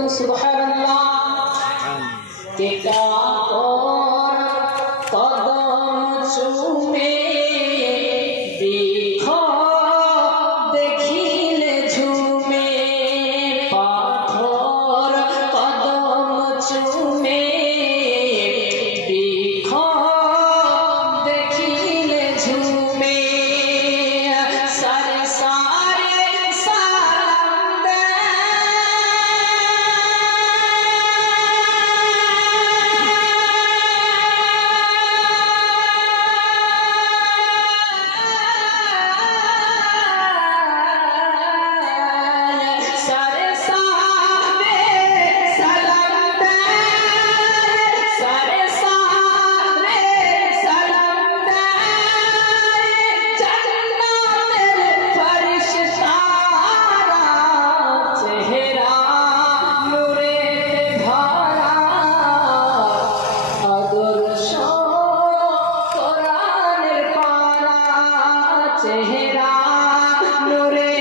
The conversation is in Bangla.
তো সুবহানাল্লাহ। কে কাপড় কদম চুমে বৃক্ষ দেখিলে ঝুমে, পাথর কদম চুমে বৃক্ষ দেখিলে ঝুমে, সারে সারে সালাম দেয়, সারে সারে সালাম দেয়, সারে সারে সালাম দেয়, জান্নাতের ফেরেশতারা চেহারা নূরে ভরা, আদর্শ কোরআনের পারা চেহারা নূরে